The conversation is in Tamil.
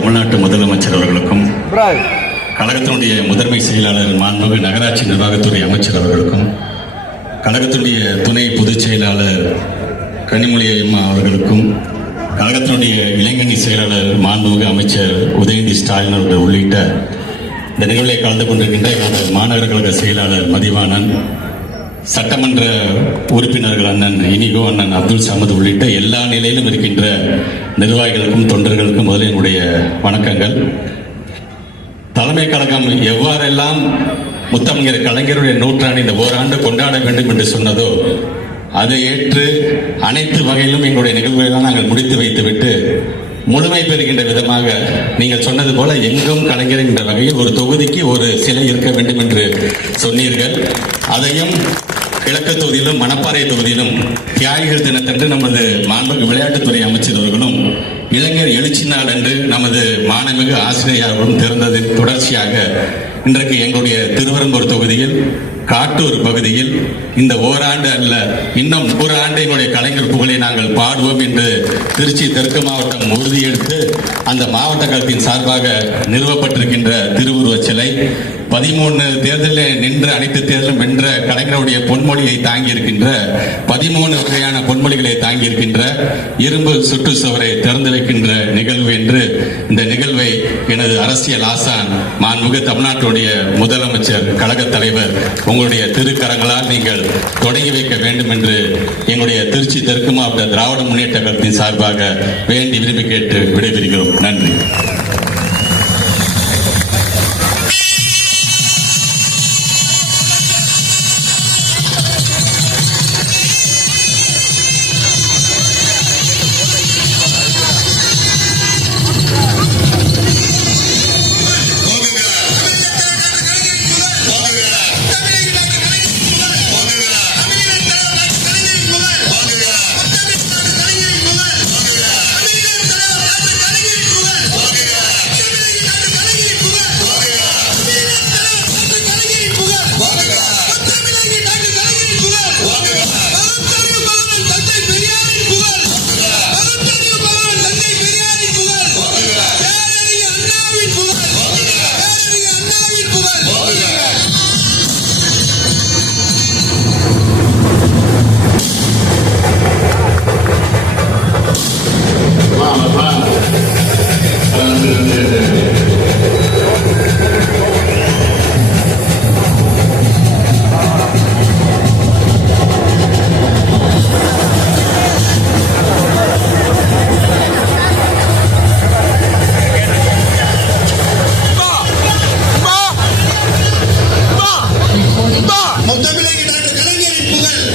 தமிழ்நாட்டு முதலமைச்சர் அவர்களுக்கும், கழகத்தினுடைய முதன்மை செயலாளர் மாண்புமிகு நகராட்சி நிர்வாகத்துறை அமைச்சர் அவர்களுக்கும், கழகத்தினுடைய துணை பொதுச் செயலாளர் கனிமொழி அம்மா அவர்களுக்கும், கழகத்தினுடைய இளைஞரணி செயலாளர் மாண்புமிகு அமைச்சர் உதயநிதி ஸ்டாலின் அவர்கள் உள்ளிட்ட இந்த நிகழ்வில் கலந்து கொண்டிருக்கின்ற மாநகர கழக செயலாளர் மதிவாணன், சட்டமன்ற உறுப்பினர்கள் அண்ணன் இனிகோ, அண்ணன் அப்துல் சமது உள்ளிட்ட எல்லா நிலையிலும் இருக்கின்ற நிர்வாகிகளுக்கும் தொண்டர்களுக்கும் முதலில் என்னுடைய வணக்கங்கள். தலைமை கழகம் எவ்வாறெல்லாம் முத்தமிழர் கலைஞருடைய நூற்றாண்டு இந்த ஓராண்டு கொண்டாட வேண்டும் என்று சொன்னதோ அதை ஏற்று அனைத்து வகையிலும் எங்களுடைய நிகழ்வுகளை நாங்கள் முடித்து வைத்துவிட்டு முழுமை பெறுகின்ற விதமாக நீங்கள் சொன்னது போல எங்கும் கலைஞர் என்ற வகையில் ஒரு தொகுதிக்கு ஒரு சிலை இருக்க வேண்டும் என்று சொன்னீர்கள். அதையும் கிழக்கு தொகுதியிலும் மணப்பாறை தொகுதியிலும் தியாகிகள் தினத்தன்று நமது மாண்புமிகு விளையாட்டுத்துறை அமைச்சர் அவர்களும் இளைஞர் எழுச்சி நாள் என்று நமது மாண்புமிகு ஆசிரியர்களும் திறந்ததின் தொடர்ச்சியாக இன்றைக்கு எங்களுடைய திருவெரும்பூர் தொகுதியில் காட்டூர் பகுதியில் இந்த ஓராண்டு அல்ல இன்னும் 100 ஆண்டு எங்களுடைய கலைஞர் புகழை நாங்கள் பாடுவோம் என்று திருச்சி தெற்கு மாவட்டம் உறுதியெடுத்து அந்த மாவட்ட கழகத்தின் சார்பாக நிறுவப்பட்டிருக்கின்ற திருவுருவச் சிலை 13 தேர்தலில் நின்று அனைத்து தேர்தலும் வென்ற கலைஞருடைய பொன்மொழியை தாங்கி இருக்கின்ற 13 வகையான பொன்மொழிகளை தாங்கி இருக்கின்ற இரும்பு சுற்றுச்சுவரை திறந்து வைக்கின்ற நிகழ்வு என்று இந்த நிகழ்வை எனது அரசியல் ஆசான் மாண்புமிகு தமிழ்நாட்டுடைய முதலமைச்சர் கழக தலைவர் உங்களுடைய திருக்கரங்களால் நீங்கள் தொடங்கி வைக்க வேண்டும் என்று எங்களுடைய திருச்சி தெற்கு மாவட்ட திராவிட முன்னேற்ற கழகத்தின் சார்பாக வேண்டி விரும்பி கேட்டு விடைபெறுகிறோம். நன்றி. டாக்டர் கலைஞரின் புகழ்.